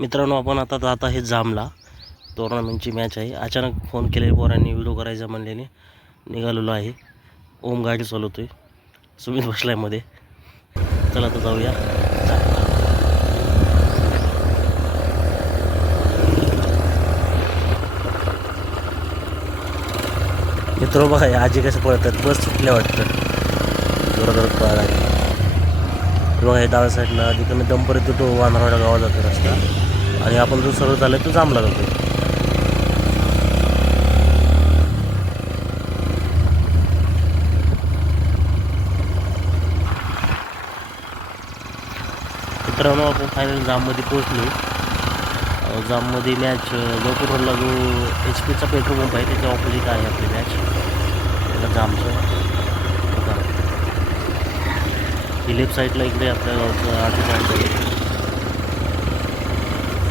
मित्रांनो आपण आता जात आहे जामला. टुर्नामेंटची मॅच आहे. अचानक फोन केले पोरांनी व्हिडिओ करायचा म्हणलेले निघालेलो आहे. ओम गाडी चालवतो आहे सुमित बसलायमध्ये चला तर जाऊया. मित्र बघा आजी कसं पळतात. बस सुटल्या वाटतं. जोरात पळायला बघा हे डाव्या साईडला जिथं मी दंपर्यंत तो वानरवाडा गावात जातो रस्ता. आणि आपण जो सरळ चालला तो जांभला जातो मित्रांनो आपण फायनल जाममध्ये पोहोचलो. जाममध्ये मॅच लवकर रोडला जो एच पीचा पेट्रोल पंप आहे त्याच्या ऑपोजिट आहे आपली मॅच त्याला जामचं. ही लेफ्ट साईडला इकडे आपल्या गावचं आठ पॉईंट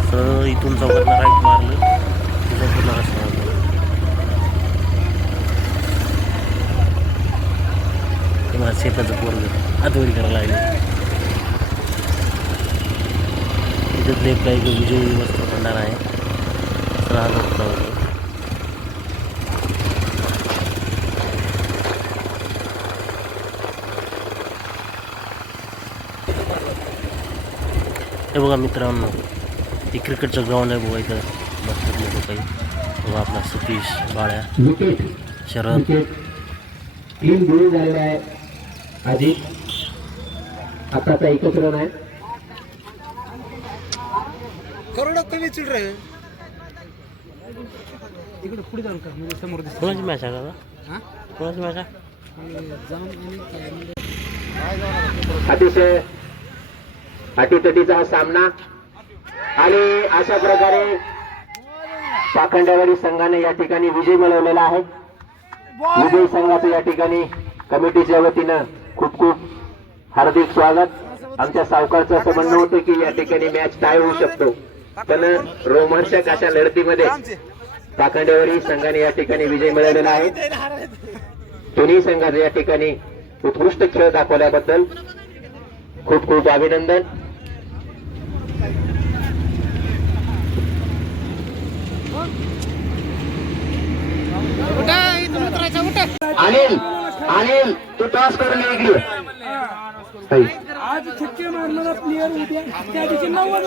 सरळ इथून चौकातनं राईट मारलं. तिथं पूर्ण रस्ता होता तुम्हाला शेताचं पोरग आतवरी करायला लागले. तिथं लेफ्टला एक विजय मस्त भंडार आहे. राहत होता होतो हे बघा मित्रांनो हे क्रिकेटचं ग्राउंड आहे बघा इथं. बसतात लोक काही. बघा आपला सतीश बाळ्या विकेट शरद. क्लीन गोळी झालेला आहे. अजित आताचा एकच रन आहे. करोडो कमी आहे इकडे पुढे जाऊन का म्हणजे समोर दिसत. कोणाची मॅच आहे दादा? हा? कोणाची मॅच आहे? जाऊन आणि अतिशय अटीतटीचा हा सामना. आणि अशा प्रकारे पाखंडेवाडी संघाने या ठिकाणी विजय मिळवलेला आहे. विजय संघाचं या ठिकाणी कमिटीच्या वतीनं खूप खूप हार्दिक स्वागत. आमच्या सावकारचं असं म्हणणं होतं की या ठिकाणी मॅच टाय होऊ शकतो. पण रोमांचक अशा लढतीमध्ये पाखंडेवाडी संघाने या ठिकाणी विजय मिळवलेला आहे. दोन्ही संघाचे या ठिकाणी उत्कृष्ट खेळ दाखवल्याबद्दल खूप खूप अभिनंदन उठा इथून उतरायचं उठा अनिल अनिल तू टॉस करून इकडे. आज छक्के मारणारा प्लेअर उद्या त्या दिवशी नव्वद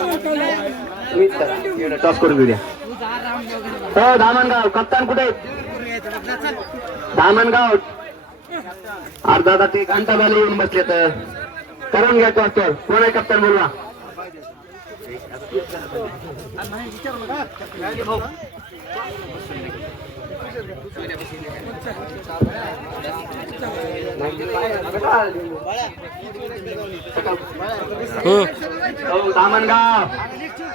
टॉस करून घेऊ द्या. हो धामणगाव कप्तान कुठे? धामणगाव अर्धा तास ते घंटा झाले येऊन बसले तर. करून घ्या टॉस तर कोण आहे कप्तान बोलवा. हो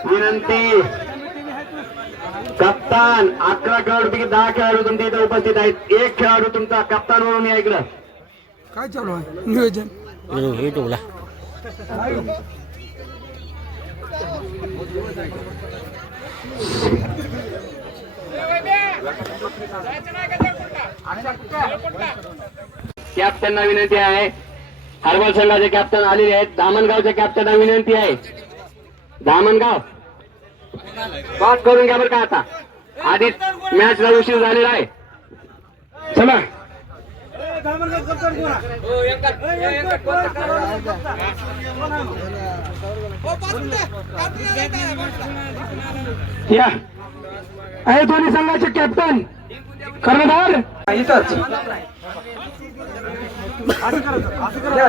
विनंती. कप्तान अकरा खेळाडूपैकी दहा खेळाडू तुमच्या इथे उपस्थित आहेत. एक खेळाडू तुमचा कप्तान म्हणून ऐकलं काय चालू आहे? नियोजन? कॅप्टनना विनंती आहे. हर्बल संघाचे कॅप्टन आलेले आहेत. दामणगावच्या कॅप्टनना विनंती आहे. दामणगाव पास करून घ्या बरं का आता. आधी मॅचला उशीर झालेला आहे. चला. या. आहे दोन्ही संघाचे कॅप्टन कर्णधार?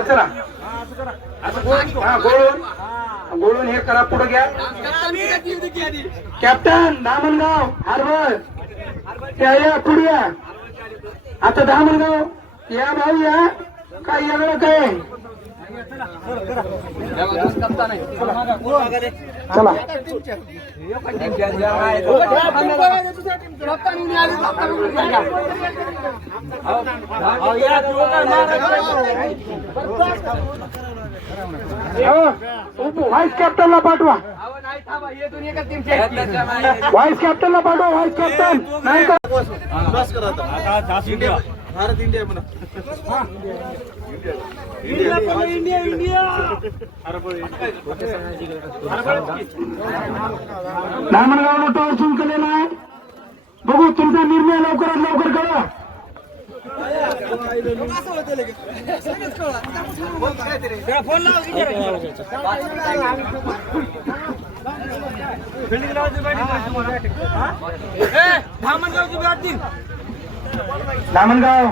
चला. हा, गोळून. हे करा पुढे घ्या. कॅप्टन दामणगाव हार्बर या या पुढे या. आता दामणगाव या भाऊ या. काय वेगळं काय व्हाईस कॅप्टनला पाठवा. व्हाईस कॅप्टनला पाठवा व्हाईस कॅप्टन नाही का इंडिया. पण इंडिया इंडिया धामणगाव टॉवर जिंकलेला आहे. बघू तुमचा निर्णय लवकरात लवकर करा धामणगाव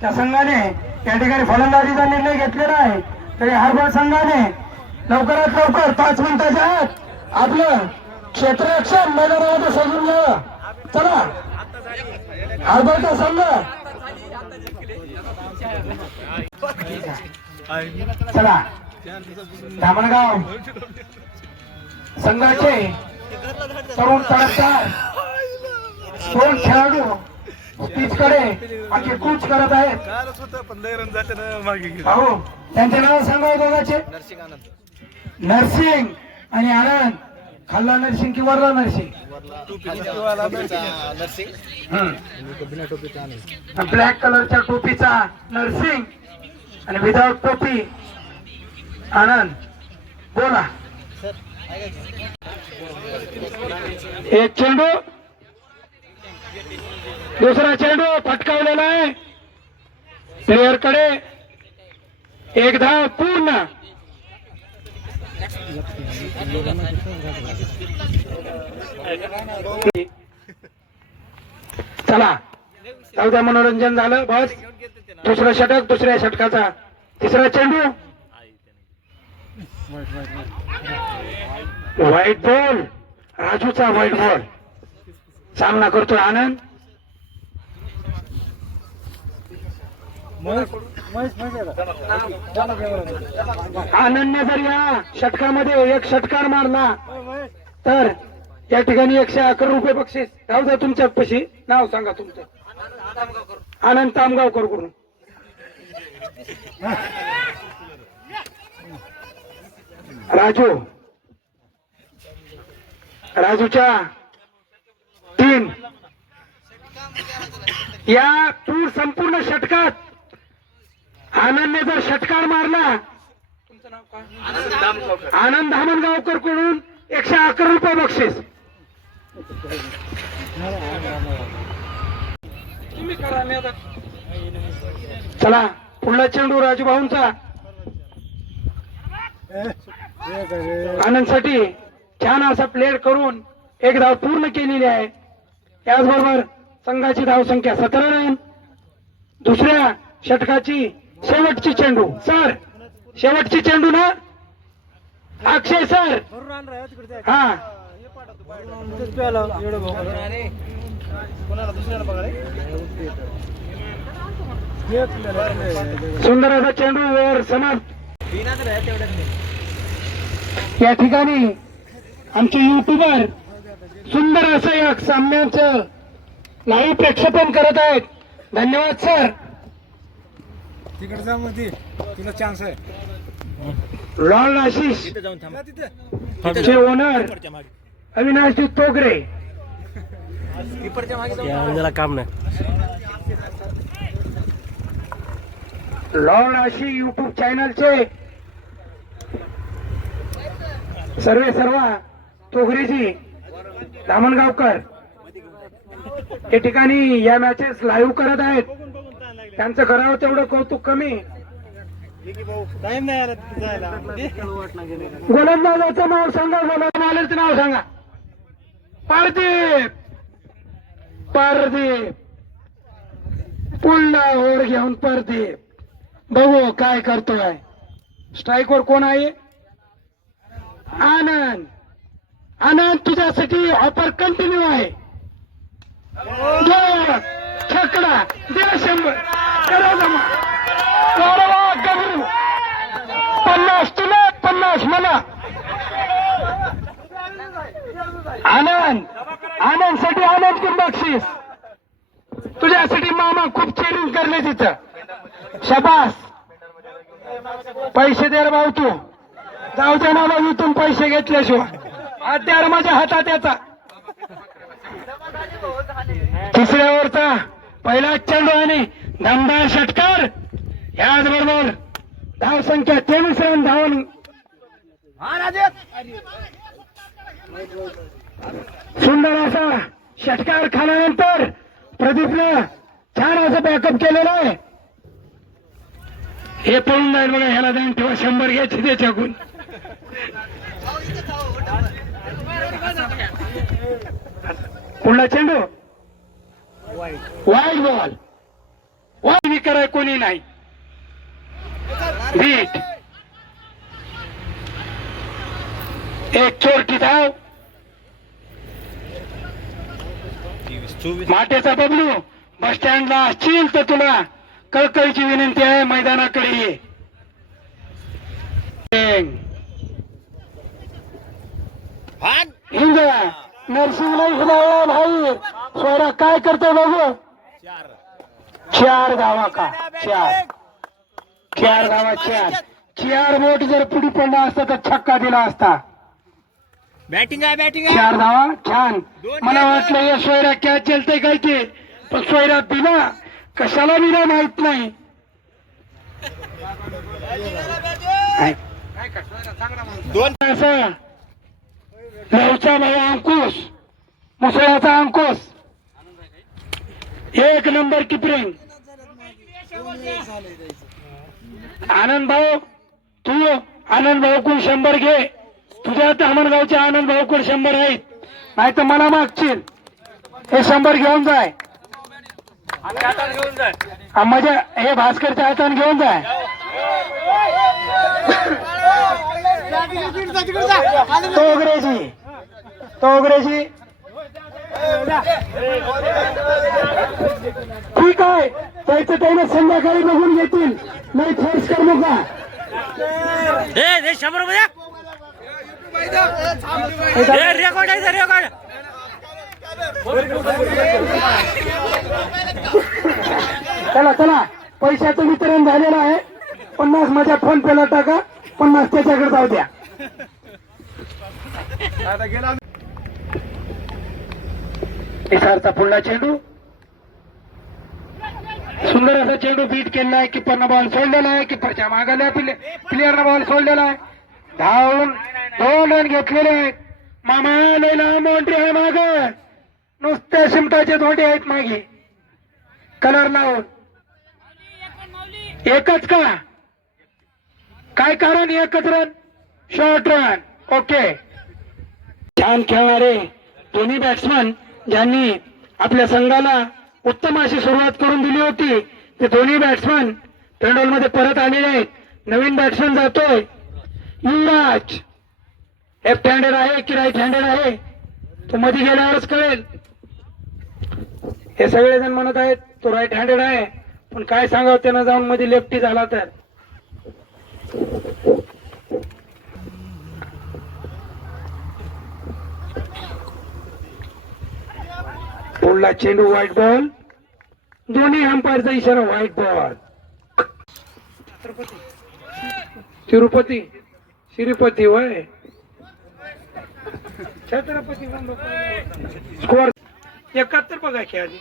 त्या संघाने या ठिकाणी फलंदाजीचा निर्णय घेतलेला आहे. तरी हरभर संघाने लवकरात लवकर पाच मिनिटाच्या आत आपलं क्षेत्ररक्षण मैदानामध्ये सजून घ्यावं. चला. हरभरचा संघ. चला. धामणगाव. संघाचे तरुण तडफदार दोन खेळाडू? पिचकडे बाकी कूच करत आहेत भाऊ त्यांचे नाव सांगा दोघांचे? नर्सिंग आणि आनंद. खाल्ला नर्सिंग की वरला नर्सिंग? ब्लॅक कलरच्या टोपीचा नर्सिंग आणि विदाउट टोपी आनंद. बोला. एक चेंडू. दुसरा चेंडू फटकावलेला आहे. प्लेअरकडे एक धाव पूर्ण. चला जाऊ मनोरंजन झालं बस. दुसरं षटक दुसऱ्या षटकाचा. तिसरा चेंडू. व्हाईट बॉल राजूचा व्हाईट बॉल सामना करतोय आनंद. अनन्य जर या षटकामध्ये एक षटकार मारला तर या ठिकाणी एकशे अकरा रुपये बक्षीस. राहू द्या तुमच्या पशी नाव सांगा तुमचं. आनंद तामगावकर करून राजू. राजूच्या तीन. या तूर संपूर्ण षटकात आनंदने जर षटकार मारला. आनंद धामणगावकरकडून एकशे अकरा रुपये बक्षीस. चला पुढला चेंडू राजू भाऊंचा. आनंदसाठी छान असा प्लेअर करून एक धाव पूर्ण केलेली आहे. त्याचबरोबर संघाची धाव संख्या सतरा रन. दुसऱ्या षटकाची शेवटची चेंडू. सर शेवटची चेंडू ना? अक्षय सर. हा. सुंदर असा चेंडू वर समाप्त या ठिकाणी आमचे युट्यूबर सुंदर असं या सामन्याचं लाईव्ह प्रक्षेपण करत आहेत. धन्यवाद सर. तिकडे जा मध्ये तुला चान्स आहे. लॉर्ड आशिष. चे ओनर अविनाशजी तोगरे. या आनंदाला काम नाही. लॉर्ड आशी युट्यूब चॅनलचे सर्वे सर्व तोगरेजी दामणगावकर या ठिकाणी या मॅचेस लाईव्ह करत आहेत. त्यांचं करावं तेवढं कौतुक कमी. गोलंदाजाचं नाव सांगा गोलंदाजाचं नाव सांगा. पारदीप. पारदीप. पुन्हा ओढ घेऊन परदीप. बघू काय करतोय. स्ट्राईक वर कोण आहे? आनंद. आनंद तुझ्यासाठी ऑफर कंटिन्यू आहे. ठकडा छकडा शंभर. करा जमा. गौरवा गबरू पन्नास तुला पन्नास मला. आनंद. आनंदसाठी आनंद की बक्षीस. तुझ्यासाठी मामा खूप चेरिंग करले तिथं. शबास. पैसे दे भाऊ तू. जाऊ दे मला इथून पैसे घेतल्याशिवाय. अद्यार माझ्या हातात याचा. तिसऱ्यावरचा. पहिला चेंडू आणि दमदार षटकार. याचबरोबर धाव संख्या तेवीस रन धावून सुंदर असा षटकार खाल्यानंतर प्रदीपनं छान असं बॅकअप केलेलं आहे. हे पळून जाईल बघा ह्याला ध्यान ठेवा शंभर घ्यायचे त्याच्याकडून कुठला चेंडू. वाईट बॉल वाईट कराय कोणी नाही बीट एक चोरटी धाव माटेचा बबलू बस स्टँडला असशील तर तुला कळकळीची विनंती आहे मैदानाकडे ये. हिंग. नरसिंगला हिलावला भाई. सोरा काय करतो बघू? चार धावा का चार. चार धावा चार. चार बोट जर पुढे पडला असता तर छक्का दिला असता. बॅटिंग आहे बॅटिंग चार धावा छान. मला वाटलं हे सोयरा कॅच चलतंय काय ते? पण सोयरा दिला कशाला दिला माहीत नाही. दोन लवचा अंकुश. मुसळ्याचा अंकुश. एक नंबर किपरिंग. आनंद भाऊ तू आनंद भाऊकडून शंभर घे. तुझ्या धामणगावचे आनंद भाऊकडे शंभर आहेत. नाही तर मला मागशील. हे शंभर घेऊन जाय. माझ्या हे भास्करच्या हाताने घेऊन जाय. तोगरेजी तोगरेजी ठीक आहे. त्याचं त्याने संध्याकाळी बघून घेतील. नाही फोर्स कर नका शंभर रुपये रेकॉर्ड आहे रेकॉर्ड चला चला. पैशाचं वितरण झालेलं आहे. पन्नास माझ्या फोन पेला टाका. पन्नास त्याच्याकडे जाऊ द्या. निसारचा पुढला चेंडू. सुंदर असा चेंडू बीट केलेला आहे किपरनं बॉल सोडलेला आहे किपरच्या मागाल्या प्लेअरनं बॉल सोडलेला आहे. धावून दोन रन घेतलेले आहेत. मामा लैला मोंट्री आहे माग. नुसत्या शिमटाचे धोंडे आहेत मागे. कलर लावून. एकच का? काय कारण? एकच रन शॉर्ट रन ओके छान खेळणारे दोन्ही बॅट्समन ज्यांनी आपल्या संघाला उत्तम अशी सुरुवात करून दिली होती. ते दोन्ही बॅट्समन पेंडॉलमध्ये परत आलेले आहेत. नवीन बॅट्समन जातोय. युवराज लेफ्ट हँडेड आहे की राईट हँडेड आहे? तो मध्ये गेल्यावरच कळेल. हे सगळेजण म्हणत आहेत तो राईट हँडेड आहे. पण काय सांगावं त्यानं जाऊन मध्ये लेफ्टी झाला तर. पुढला चेंडू व्हाईट बॉल दोन्ही अंपायरचा इशारा व्हाईट बॉल तिरुपती. श्रीपती वय. छत्रपती स्कोर एकाहत्तर बघा खेळाडी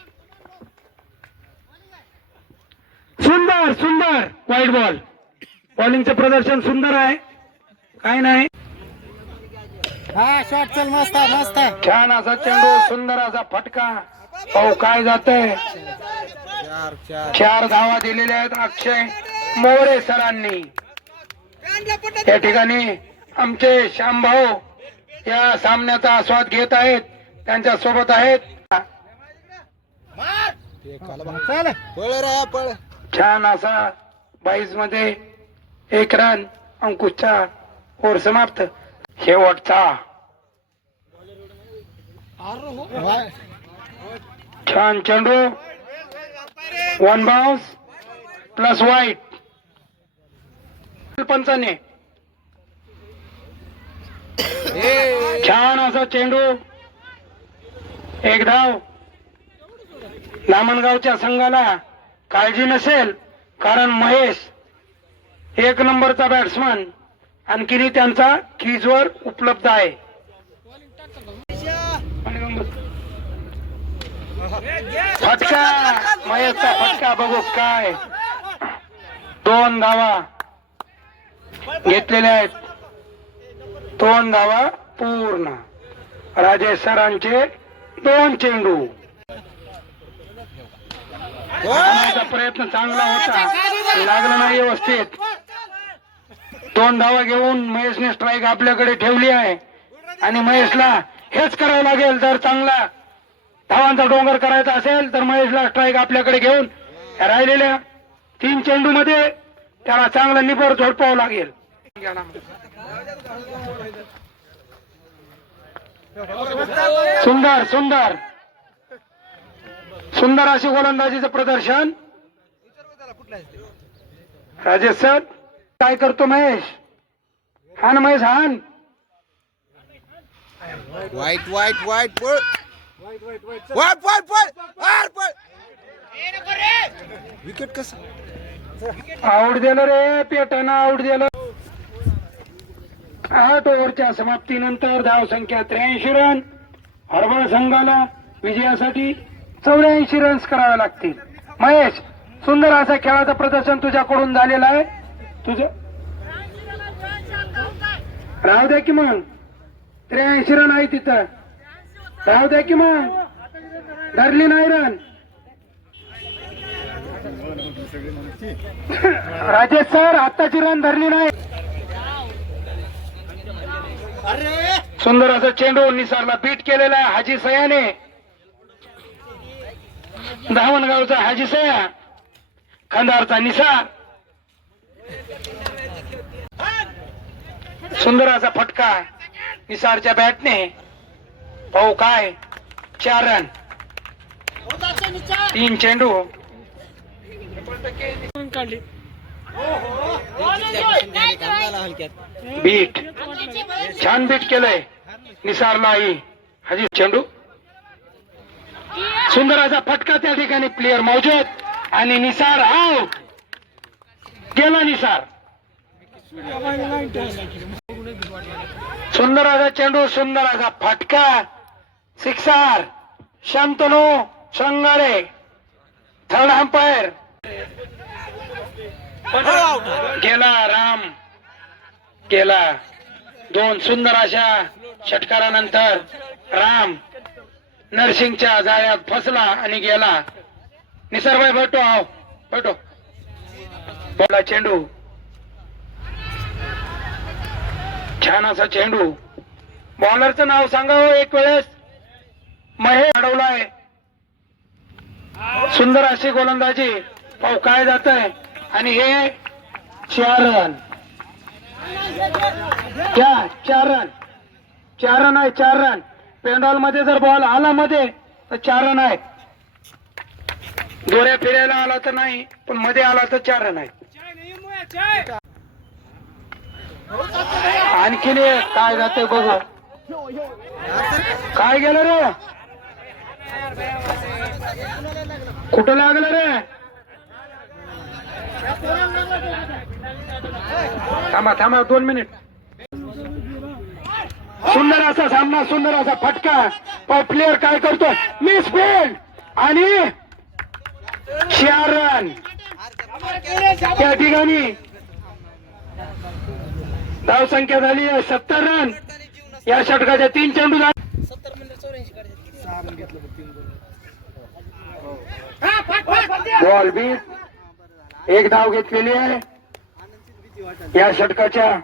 सुंदर सुंदर. व्हाईट बॉल बॉलिंगचं प्रदर्शन सुंदर आहे. काय नाही. हा शॉट चल मस्त मस्त छान असा चेंडू सुंदर असा फटका. हो काय जातंय? चार धावा दिलेल्या आहेत अक्षय मोरे सरांनी. या ठिकाणी आमचे श्यामभाऊ या सामन्याचा आस्वाद घेत आहेत त्यांच्यासोबत आहेत छान असा बाईसमध्ये एक रन अंकुशचा ओर समाप्त. शेवटचा छान चेंडू. वन बाउन्स प्लस वाईट पंचाने. छान असा चेंडू. एक धाव. लामणगावच्या संघाला काळजी नसेल कारण महेश एक नंबरचा बॅट्समन आणखीनही त्यांचा क्रीजवर उपलब्ध आहे. फटका महेशचा फटका बघू काय. दोन धावा घेतलेल्या आहेत. दोन धावा पूर्ण. राजेश सरांचे दोन चेंडू. प्रयत्न चांगला होता. लागला नाही व्यवस्थित. दोन धावा घेऊन महेशने स्ट्राईक आपल्याकडे ठेवली आहे. आणि महेशला हेच करावं लागेल जर चांगला धावांचा डोंगर करायचा असेल तर महेशला स्ट्राईक आपल्याकडे घेऊन राहिलेल्या तीन चेंडू मध्ये त्याला चांगलं निबर झोडपावं लागेल. सुंदर सुंदर. सुंदर अशी गोलंदाजीचं प्रदर्शन. राजेश सर. काय करतो महेश? हान महेश हान? वाईट वाईट वाईट पळ. वाईट वाईट पळ. आर पळ. विकेट कसं? आऊट दिलं रे पेटानं आऊट दिलं. आठ ओव्हरच्या समाप्तीनंतर धाव संख्या त्र्याऐंशी रन. हरबळ संघाला विजयासाठी चौऱ्याऐंशी रन्स करावे लागतील. महेश सुंदर असा खेळाचं प्रदर्शन तुझ्याकडून झालेलं आहे. तुझं? राहू द्या की मग. त्र्याऐंशी रन आहे तिथं. राहू द्या की मग. धरली नाही रन राजेश सर आत्ताची रन धरली नाही. सुंदर असं चेंडू निसारला बीट केलेला आहे हाजी सयाने. धावणगावचा हाजी सया. खंदारचा निसार. सुंदर असा फटका निसारच्या बॅटने. भाऊ काय? चार रन तीन चेंडू. बीट. छान बीट केलंय. निसारला आई हजी चेंडू. सुंदर असा फटका त्या ठिकाणी प्लेअर मौजूद. आणि निसार आऊट केला निसार सुंदर असा चेंडू सुंदर असा फटका. Sixer Shantanu Shangare third umpire. गेला राम. गेला दोन सुंदर अशा षटकारानंतर राम. नरसिंगच्या जाळ्यात फसला आणि गेला. निसर्ग भेटो आहो भेटो बोला चेंडू. छान असा चेंडू. बॉलरचं नाव सांगावं हो एक वेळेस. महेश अडवलाय. सुंदर अशी गोलंदाजी. पाव काय जात आणि हे चार रन क्या? चार रन चार रन आहे चार रन पेंडॉलमध्ये जर बॉल आला मध्ये तर चार रन आहे. दोऱ्या फिरायला आला तर नाही पण मध्ये आला तर चार रन आहे. आणखीन एक काय जाते बघू. काय गेलं रे? कुठं लागलं रे? थांबा थांबा दोन मिनिट. सुंदर असा सामना सुंदर असा फटका. प्लेअर काय करतो मिस फील्ड आणि चार रन त्या ठिकाणी धाव संख्या झाली आहे सत्तर रन. या षटकाच्या तीन चेंडू झाले बॉल बी एक धाव घेतलेली आहे. या षटकाच्या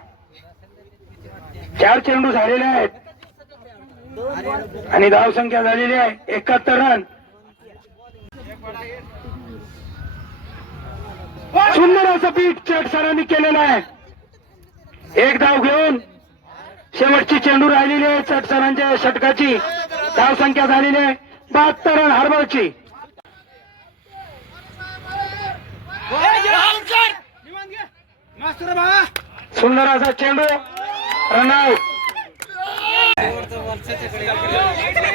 चार चेंडू झालेले आहेत. आणि धाव संख्या झालेली आहे एकाहत्तर रन. सुंदर असं पीठ चट सरांनी केलेलं आहे. एक धाव घेऊन शेवटची चेंडू राहिलेली आहे चट सरांच्या षटकाची. धाव संख्या झालेली आहे बहात्तर रन हरबळची सुंदर असा चेंडू. रनआउट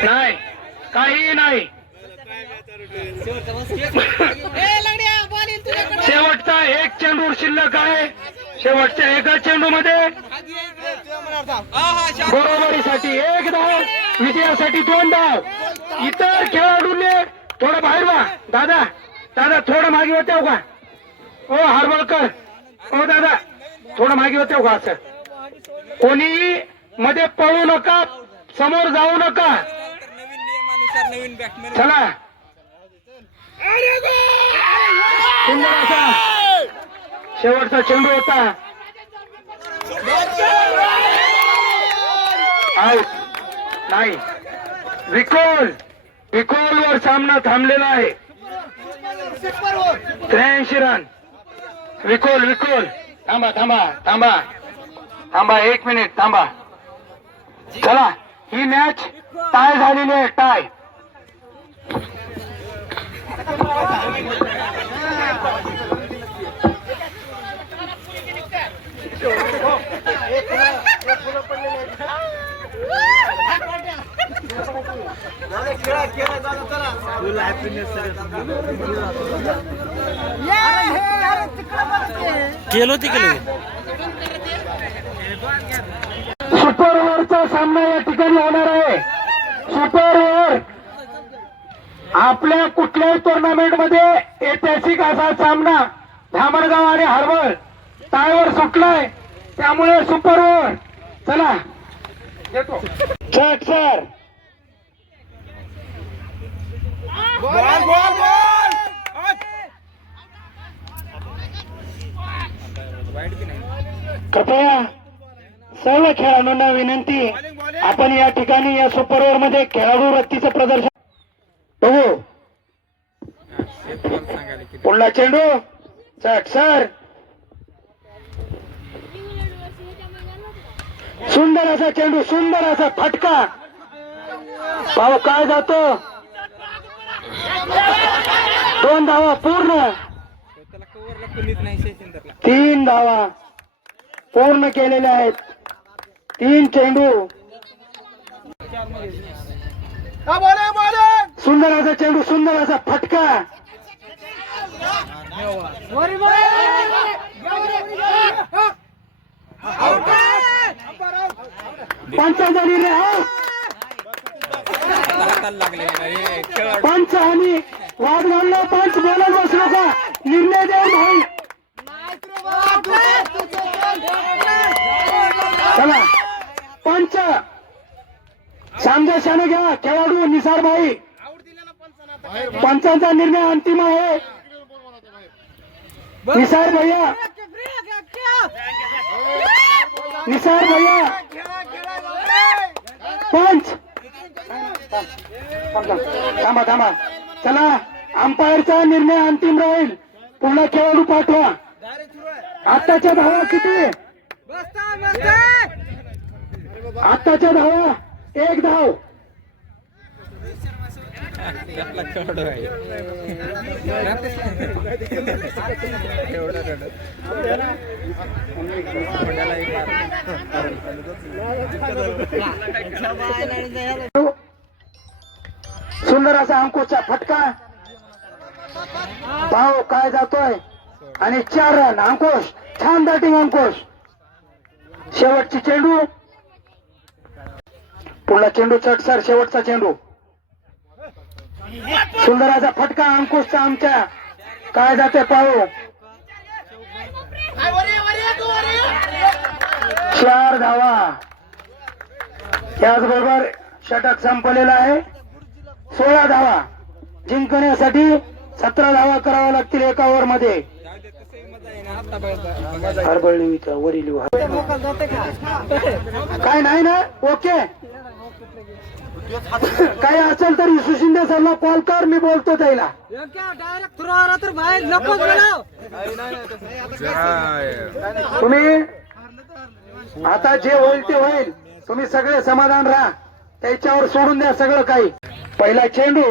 नाही काही नाही. शेवटचा एक चेंडू शिल्लक आहे. शेवटच्या एका चेंडू मध्ये बरोबरीसाठी एक धाव विजयासाठी दोन धाव. इतर खेळाडूंनी थोडं बाहेर वा. दादा दादा थोडं मागे होते का ओ हारवळकर ओ दादा थोडं मागे होते का असं. कोणी मध्ये पळू नका समोर जाऊ नका. चला. शेवटचा चेंडू होता. आऊट नाही. विकोल. विकोल वर सामना थांबलेला आहे. त्र्याऐंशी रन विकोल विकोल. थांबा थांबा थांबा. थांबा एक मिनिट थांबा. चला ही मॅच टाय झालेली आहे टाय केलं होती केलं सुपर ओव्हरचा सामना या ठिकाणी होणार आहे सुपर ओव्हर आपल्या कुठल्याही टुर्नामेंटमध्ये ऐतिहासिक असा सामना धामणगाव आणि हरवळ टायवर सुटलाय. त्यामुळे सुपर ओव्हर चला. देतो चट सर. बॉल बॉल बॉल कृपया सर्व खेळाडूंना विनंती. आपण या ठिकाणी या सुपर ओव्हरमध्ये खेळाडू रत्तीचं प्रदर्शन बघू. पुढला चेंडू. चट सर. सुंदर असा चेंडू सुंदर असा फटका. पाव काय जातो? दोन धावा पूर्ण. तीन धावा पूर्ण केलेल्या आहेत. तीन चेंडू. सुंदर असा चेंडू सुंदर असा फटका. पंचांचा निर्णय हा. पंच आणि वाद घालला पंच बोलत बसलो का? निर्णय देऊन भाई. चला. पंच. सामंजस्याने घ्या खेळाडू निसार भाई. पंचांचा निर्णय अंतिम आहे. निसार भैया. निसार भैया. पंच. थांबा थांबा. चला अंपायरचा निर्णय अंतिम राहील. पुन्हा खेळाडू पाठवा. आत्ताच्या धावा किती? आत्ताच्या धावा एक धाव. सुंदर असा अंकुशचा फटका. भाव काय जातोय? आणि चार रन अंकुश. छान बॅटिंग अंकुश. शेवटची चेंडू. पुढला चेंडू चटसर शेवटचा चेंडू. सुंदर असा फटका अंकुशचा आमच्या काय जाते पाहू चार धावा. त्याचबरोबर षटक संपलेला आहे. सोळा धावा. जिंकण्यासाठी सतरा धावा कराव्या लागतील एका ओव्हरमध्ये वरील. काय नाही ना ओके. काय असेल तर इसू शिंदे सरला कॉल कर मी बोलतो त्याला. डायरेक्ट थ्रो आला तर बाहेर नको बोलाव. तुम्ही आता जे होईल ते होईल. तुम्ही सगळे समाधान राहा. त्याच्यावर सोडून द्या सगळं काही. पहिला चेंडू.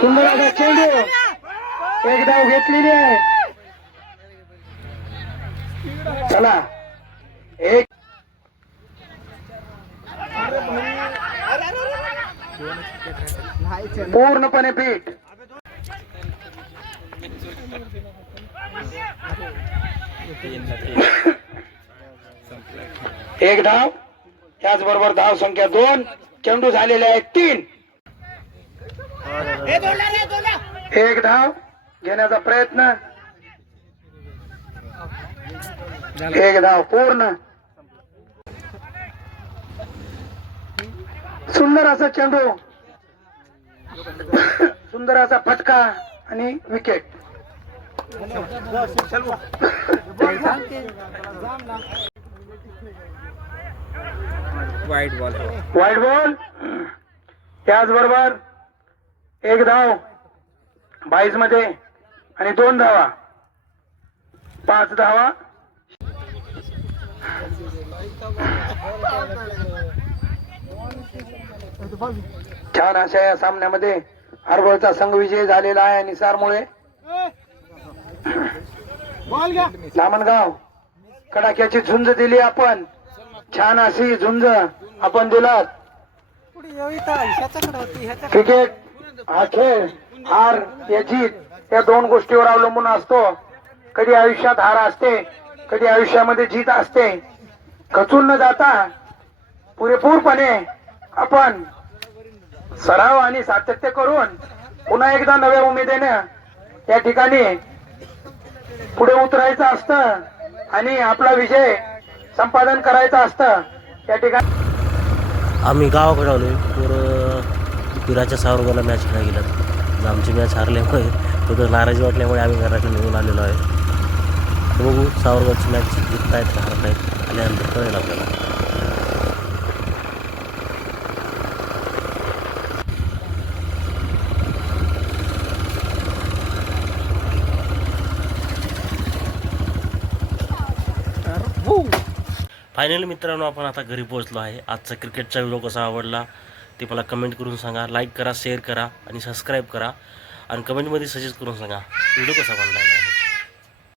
सुंदर असा चेंडू. एक धाव घेतलेली आहे. चला. एक पूर्णपणे पीठ. एक धाव त्याचबरोबर धाव संख्या दोन चेंडू झालेले आहेत तीन. एक धाव घेण्याचा प्रयत्न. एक धाव पूर्ण. सुंदर असा चेंडू. सुंदर असा फटका आणि विकेट वाईट बॉल वाईट बॉल त्याचबरोबर एक धाव. बाईसमध्ये. आणि दोन धावा. पाच धावा. छान अशा या सामन्यामध्ये हरबळचा संघ विजय झालेला आहे निसारमुळे. दामणगाव कडाक्याची झुंज दिली आपण. छान अशी झुंज आपण दिलात. क्रिकेट हा खेळ हार या जीत या दोन गोष्टीवर अवलंबून असतो. कधी आयुष्यात हार असते कधी आयुष्यामध्ये जीत असते. खचून न जाता पुरेपूरपणे आपण सराव आणि सातत्य करून पुन्हा एकदा नव्या उमेदीने त्या ठिकाणी पुढे उतरायचं असतं आणि आपला विजय संपादन करायचं असतं त्या ठिकाणी. आम्ही गावाकडे आलो तर पिराच्या सावरगावला मॅच खेळायला गेलात आमची मॅच हारल्यामुळे थोडं नाराजी वाटल्यामुळे आम्ही घराकडे निघून आलेलो आहे. बघू सावरगावची मॅच जिंकतायत का हरतायत आल्यानंतर कळेल आपल्याला. फायनली मित्रांनो आपण आता घरी पोहोचलो आहे. आजचा क्रिकेटचा व्हिडिओ कसा आवडला ते मला कमेंट करून सांगा. लाईक करा शेअर करा आणि सबस्क्राईब करा. आणि कमेंटमध्ये सजेस्ट करून सांगा व्हिडिओ कसा बनलेला आहे.